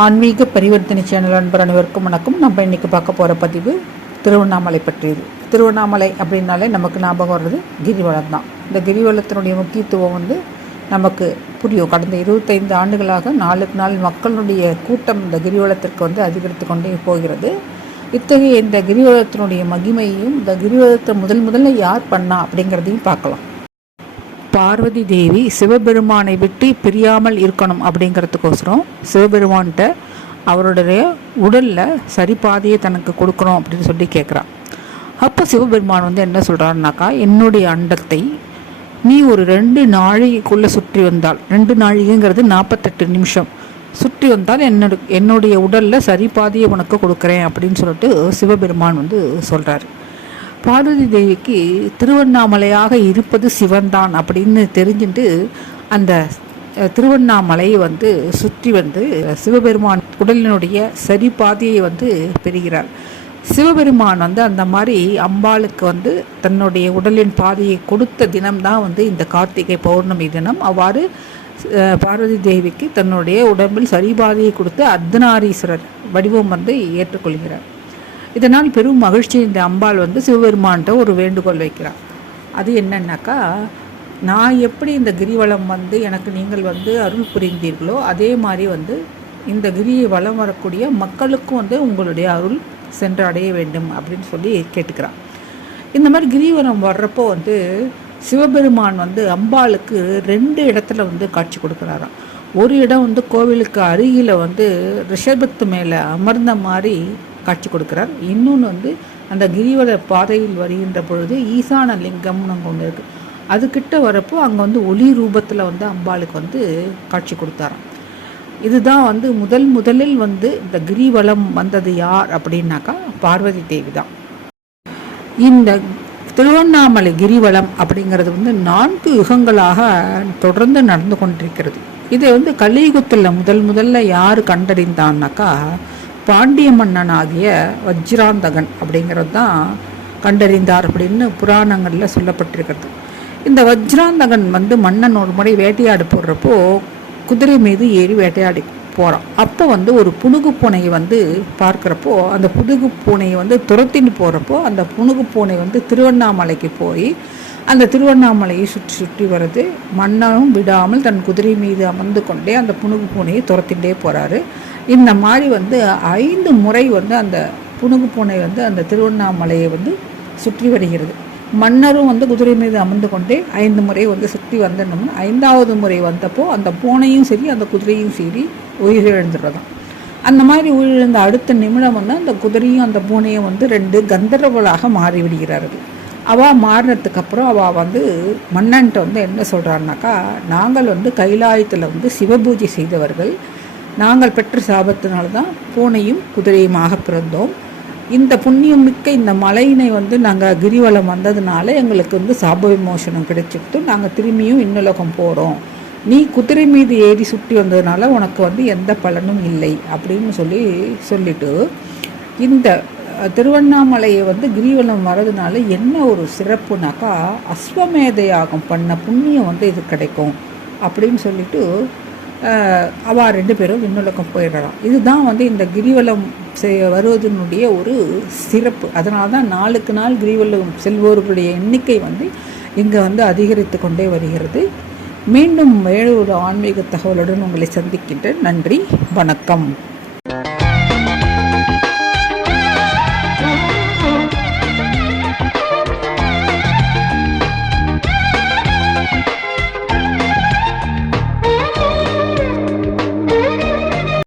ஆன்மீக பரிவர்த்தனை சேனல் அன்பர் அனைவருக்கும் வணக்கம். நம்ம இன்னைக்கு பார்க்க போகிற பதிவு திருவண்ணாமலை பற்றியது. திருவண்ணாமலை அப்படின்னாலே நமக்கு ஞாபகம் வர்றது கிரிவலம் தான். இந்த கிரிவலத்தினுடைய முக்கியத்துவம் வந்து நமக்கு புரியும். கடந்த இருபத்தைந்து ஆண்டுகளாக நாளுக்கு நாள் மக்களுடைய கூட்டம் இந்த கிரிவலத்திற்கு வந்து அதிகரித்து கொண்டே போகிறது. இத்தகைய இந்த கிரிவலத்தினுடைய மகிமையையும் இந்த கிரிவலத்தை முதல் முதல்ல யார் பண்ணா அப்படிங்கிறதையும் பார்க்கலாம். பார்வதி தேவி சிவபெருமானை விட்டு பிரியாமல் இருக்கணும் அப்படிங்கிறதுக்கோசரம் சிவபெருமான்கிட்ட அவருடைய உடலில் சரிபாதையை தனக்கு கொடுக்கணும் அப்படின்னு சொல்லி கேட்குறா அப்போ சிவபெருமான் வந்து என்ன சொல்கிறாருனாக்கா என்னுடைய அண்டத்தை நீ ஒரு ரெண்டு நாழிகைக்குள்ளே சுற்றி வந்தால் ரெண்டு நாழிகைங்கிறது நாற்பத்தெட்டு நிமிஷம். சுற்றி வந்தால் என்னோட என்னுடைய உடலில் சரிபாதையை உனக்கு கொடுக்குறேன் அப்படின்னு சொல்லிட்டு சிவபெருமான் வந்து சொல்கிறாரு பார்வதி தேவிக்கு திருவண்ணாமலையாக இருப்பது சிவன்தான் அப்படின்னு தெரிஞ்சுட்டு அந்த திருவண்ணாமலையை வந்து சுற்றி வந்து சிவபெருமான் உடலினுடைய சரி பாதையை வந்து பெறுகிறார். சிவபெருமான் வந்து அந்த மாதிரி அம்பாளுக்கு வந்து தன்னுடைய உடலின் பாதையை கொடுத்த தினம்தான் வந்து இந்த கார்த்திகை பௌர்ணமி தினம். அவ்வாறு பார்வதி தேவிக்கு தன்னுடைய உடம்பில் சரிபாதையை கொடுத்து அர்த்தநாரீஸ்வரர் வடிவம் வந்து ஏற்றுக்கொள்கிறார். இதனால் பெரும் மகிழ்ச்சி இந்த அம்பாள் வந்து சிவபெருமான்கிட்ட ஒரு வேண்டுகோள் வைக்கிறார் அது என்னன்னாக்கா நான் எப்படி இந்த கிரிவலம் வந்து எனக்கு நீங்கள் வந்து அருள் புரிந்தீர்களோ அதே மாதிரி வந்து இந்த கிரியை வலம் வரக்கூடிய மக்களுக்கும் வந்து உங்களுடைய அருள் சென்று அடைய வேண்டும் அப்படின்னு சொல்லி கேட்டுக்கிறான் இந்த மாதிரி கிரிவலம் வர்றப்போ வந்து சிவபெருமான் வந்து அம்பாளுக்கு ரெண்டு இடத்துல வந்து காட்சி கொடுக்குறாராம். ஒரு இடம் வந்து கோவிலுக்கு அருகில் வந்து ரிஷபத்து மேலே அமர்ந்த மாதிரி காட்சி கொடுக்கிறார். இன்னொன்று வந்து அந்த கிரிவல பாதையில் வருகின்ற பொழுது ஈசான லிங்கம்னு அங்கே ஒன்று இருக்குது அதுக்கிட்ட வரப்போ அங்கே வந்து ஒளி ரூபத்தில் வந்து அம்பாளுக்கு வந்து காட்சி கொடுத்தாராம். இதுதான் வந்து முதல் முதலில் வந்து இந்த கிரிவலம் வந்தது யார் அப்படின்னாக்கா பார்வதி தேவி தான். இந்த திருவண்ணாமலை கிரிவலம் அப்படிங்கிறது வந்து நான்கு யுகங்களாக தொடர்ந்து நடந்து கொண்டிருக்கிறது. இதை வந்து கலியுகத்தில் முதல் முதல்ல யார் கண்டறிந்தான்னாக்கா பாண்டிய மன்னன் ஆகிய வஜ்ராந்தகன் அப்படிங்கிறது தான் கண்டறிந்தார் அப்படின்னு புராணங்களில் சொல்லப்பட்டிருக்கிறது. இந்த வஜ்ராந்தகன் வந்து மன்னன் ஒரு முறை வேட்டையாடு போடுறப்போ குதிரை மீது ஏறி வேட்டையாடி போகிறான் அப்போ வந்து ஒரு புனுகு பூனையை வந்து பார்க்குறப்போ அந்த புதுகு பூனையை வந்து துரத்தின்னு போகிறப்போ அந்த புனுகு பூனை வந்து திருவண்ணாமலைக்கு போய் அந்த திருவண்ணாமலையை சுற்றி சுற்றி வருது. மன்னனும் விடாமல் தன் குதிரை மீது அமர்ந்து கொண்டே அந்த புனுகு பூனையை துரத்திண்டே போகிறாரு இந்த மாதிரி வந்து ஐந்து முறை வந்து அந்த புனுகு பூனை வந்து அந்த திருவண்ணாமலையை வந்து சுற்றி வருகிறது. மன்னரும் வந்து குதிரை மீது அமர்ந்து கொண்டே ஐந்து முறை வந்து சுற்றி வந்தோம்னா ஐந்தாவது முறை வந்தப்போ அந்த பூனையும் சரி அந்த குதிரையும் சரி உயிரிழந்துடுறதாம் அந்த மாதிரி உயிரிழந்த அடுத்த நிமிடம் வந்து அந்த குதிரையும் அந்த பூனையும் வந்து ரெண்டு கந்தர்வலாக மாறிவிடுகிறார்கள். அவள் மாறினதுக்கு அப்புறம் அவள் வந்து மன்னன்ட்ட வந்து என்ன சொல்கிறான்னாக்கா நாங்கள் வந்து கைலாயத்தில் வந்து சிவபூஜை செய்தவர்கள் நாங்கள் பெற்ற சாபத்தினால தான் பூனையும் குதிரையுமாக பிறந்தோம். இந்த புண்ணியம் மிக்க இந்த மலையினை வந்து நாங்கள் கிரிவலம் வந்ததுனால எங்களுக்கு வந்து சாப விமோசனம் கிடைச்சிட்டு நாங்கள் திரும்பியும் இன்னுலகம் போகிறோம் நீ குதிரை மீது ஏறி சுற்றி வந்ததுனால உனக்கு வந்து எந்த பலனும் இல்லை அப்படின்னு சொல்லி சொல்லிட்டு இந்த திருவண்ணாமலையை வந்து கிரிவலம் வர்றதுனால என்ன ஒரு சிறப்புனாக்கா அஸ்வமேத யாகம் பண்ண புண்ணியம் வந்து இது கிடைக்கும் அப்படின்னு சொல்லிட்டு அவா ரெண்டு பேரும் விண்ணுலகம் போயிடலாம். இதுதான் வந்து இந்த கிரிவலம் செய்ய வருவதனுடைய ஒரு சிறப்பு. அதனால தான் நாளுக்கு நாள் கிரிவலம் செல்வோர்களுடைய எண்ணிக்கை வந்து இங்கே வந்து அதிகரித்து கொண்டே வருகிறது. மீண்டும் வேறு ஒரு ஆன்மீக தகவலுடன் உங்களை சந்திக்கின்றேன். நன்றி வணக்கம்.